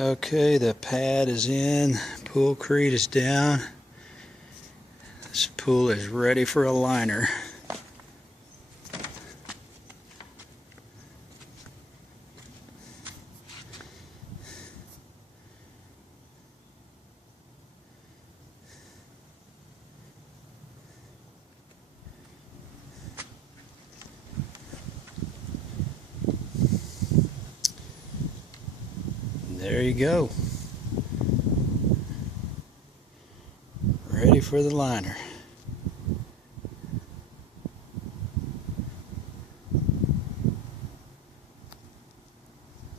Okay, the pad is in, pool crete is down. This pool is ready for a liner. There you go. Ready for the liner.